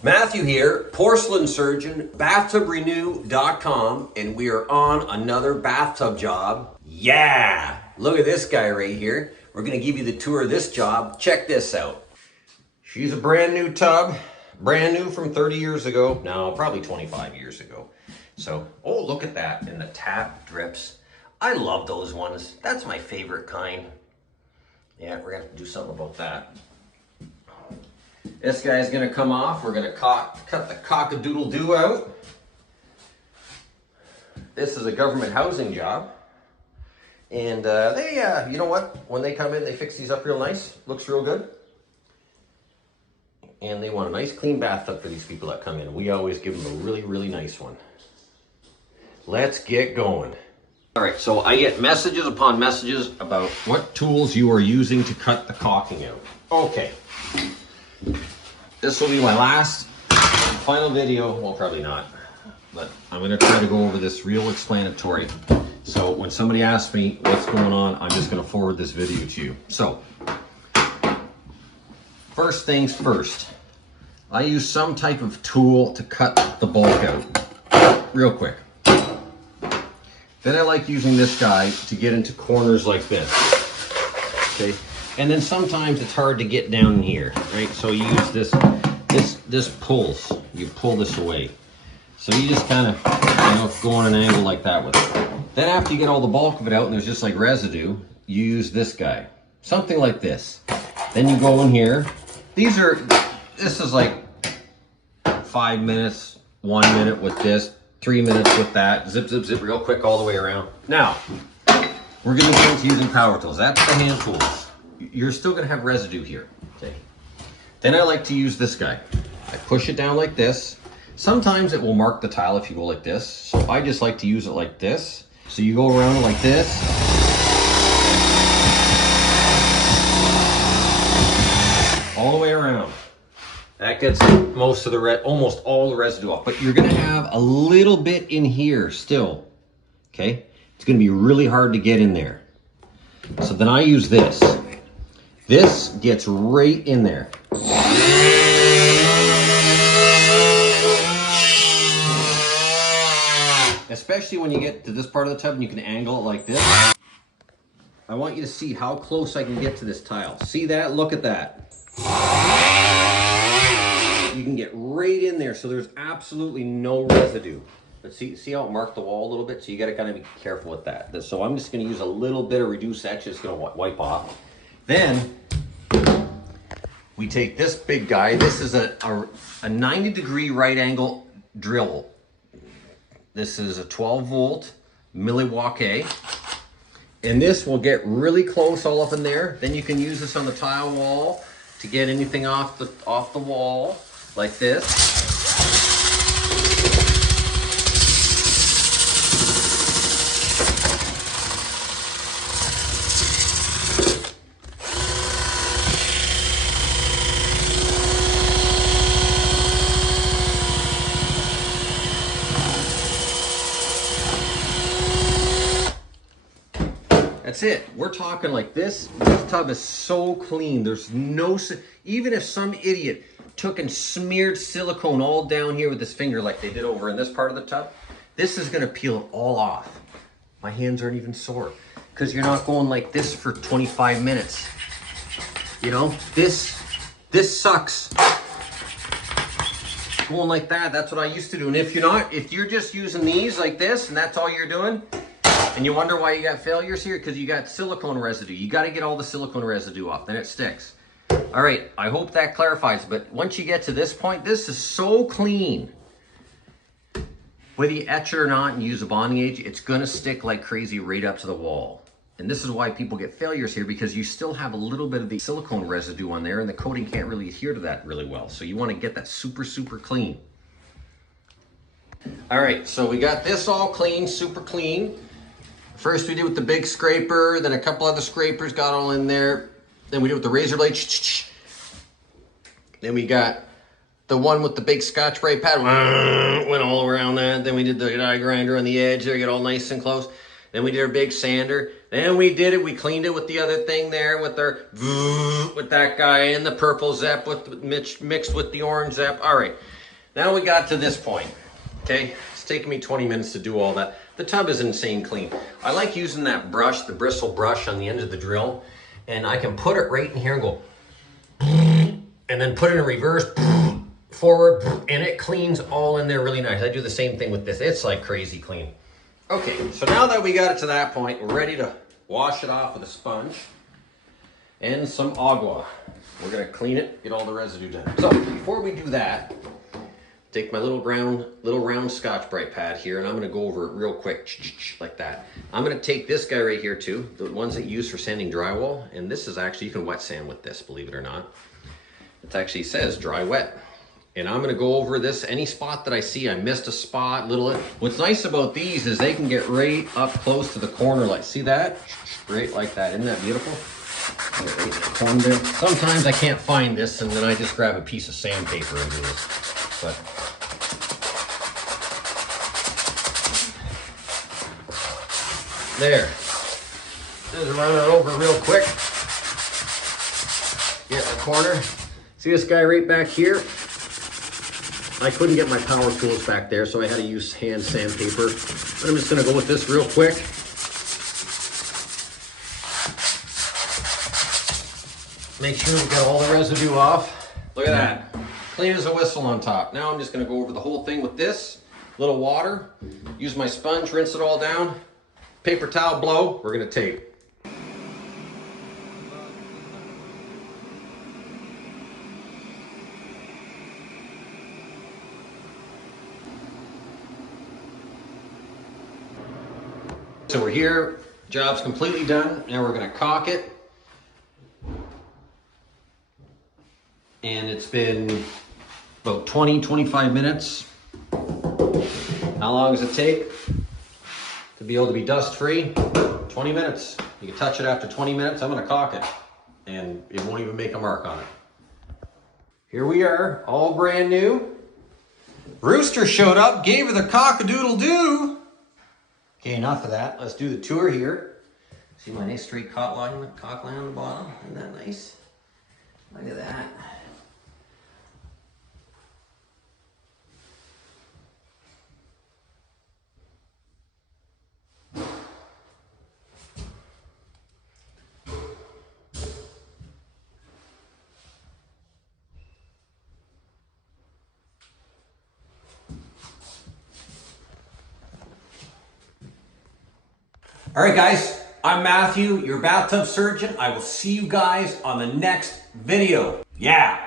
Matthew here, porcelain surgeon, bathtubrenew.com, and we are on another bathtub job. Yeah! Look at this guy right here. We're gonna give you the tour of this job. Check this out. She's a brand new tub, brand new from 30 years ago. No, probably 25 years ago. So, oh, look at that, and the tap drips. I love those ones. That's my favorite kind. Yeah, we're gonna have to do something about that. This guy's gonna come off. We're gonna cut the cock-a-doodle-doo out. This is a government housing job. And you know what? When they come in, they fix these up real nice. Looks real good. And they want a nice clean bathtub for these people that come in. We always give them a really, really nice one. Let's get going. All right, so I get messages upon messages about what tools you are using to cut the caulking out. Okay. This will be my last final video. Well, probably not, but I'm going to try to go over this real explanatory. So when somebody asks me what's going on, I'm just going to forward this video to you. So first things first, I use some type of tool to cut the bulk out real quick. Then I like using this guy to get into corners like this, okay? And then sometimes it's hard to get down in here, right? So you use this pulls, you pull this away. So you just kind of, go on an angle like that with it. Then after you get all the bulk of it out and there's just like residue, you use this guy, something like this. Then you go in here. This is like 5 minutes, 1 minute with this, 3 minutes with that, zip, zip, zip, real quick all the way around. Now, we're gonna go into using power tools. That's the hand tools. You're still gonna have residue here, okay? Then I like to use this guy. I push it down like this. Sometimes it will mark the tile if you go like this. So I just like to use it like this. So you go around like this. All the way around. That gets most of the almost all the residue off, but you're gonna have a little bit in here still, okay? It's gonna be really hard to get in there. So then I use this. This gets right in there. Especially when you get to this part of the tub and you can angle it like this. I want you to see how close I can get to this tile. See that? Look at that. You can get right in there, so there's absolutely no residue. But see how it marked the wall a little bit? So you gotta kind of be careful with that. So I'm just gonna use a little bit of reduced etch. It's gonna wipe off. Then we take this big guy. This is a 90-degree right angle drill. This is a 12-volt Milwaukee. And this will get really close all up in there. Then you can use this on the tile wall to get anything off the wall. Like this. That's it. We're talking like this. This tub is so clean. There's no, even if some idiot took and smeared silicone all down here with his finger like they did over in this part of the tub, this is gonna peel it all off. My hands aren't even sore because you're not going like this for 25 minutes. You know, this sucks. Going like that, that's what I used to do. And if you're just using these like this and that's all you're doing, and you wonder why you got failures here, because you got silicone residue. You got to get all the silicone residue off, then it sticks. All right, I hope that clarifies, but once you get to this point, this is so clean. Whether you etch it or not and use a bonding agent, it's gonna stick like crazy right up to the wall. And this is why people get failures here, because you still have a little bit of the silicone residue on there and the coating can't really adhere to that really well. So you wanna get that super, super clean. All right, so we got this all clean, super clean. First we did with the big scraper, then a couple other scrapers got all in there. Then we did with the razor blade. Then we got the one with the big Scotch-Brite pad. Went all around that. Then we did the die grinder on the edge there, get all nice and close. Then we did our big sander. Then we cleaned it with the other thing there with that guy and the purple Zep mixed with the orange Zep. All right, now we got to this point, okay? It's taken me 20 minutes to do all that. The tub is insane clean. I like using that brush, the bristle brush on the end of the drill, and I can put it right in here and go, and then put it in reverse, forward, and it cleans all in there really nice. I do the same thing with this. It's like crazy clean. Okay, so now that we got it to that point, we're ready to wash it off with a sponge and some agua. We're gonna clean it, get all the residue done. So before we do that, take my little round Scotch-Brite pad here, and I'm gonna go over it real quick, like that. I'm gonna take this guy right here too, the ones that you use for sanding drywall, and this is actually, you can wet sand with this, believe it or not. It actually says dry wet. And I'm gonna go over this, any spot that I see, I missed a spot, What's nice about these is they can get right up close to the corner, like, see that? Right like that, isn't that beautiful? Right in the corner there. Sometimes I can't find this, and then I just grab a piece of sandpaper and do this. But there. Just run it over real quick. Get the corner. See this guy right back here? I couldn't get my power tools back there, so I had to use hand sandpaper. But I'm just gonna go with this real quick. Make sure we got all the residue off. Look at that, clean as a whistle on top. Now I'm just gonna go over the whole thing with this, little water, use my sponge, rinse it all down, paper towel blow, we're gonna tape. So we're here, job's completely done. Now we're gonna caulk it. And it's been about 20, 25 minutes. How long does it take to be able to be dust free? 20 minutes. You can touch it after 20 minutes. I'm gonna caulk it and it won't even make a mark on it. Here we are, all brand new. Rooster showed up, gave her the cock-a-doodle-doo. Okay, enough of that. Let's do the tour here. See my nice straight caulk line on the bottom? Isn't that nice? Look at that. All right, guys, I'm Matthew, your bathtub surgeon. I will see you guys on the next video. Yeah.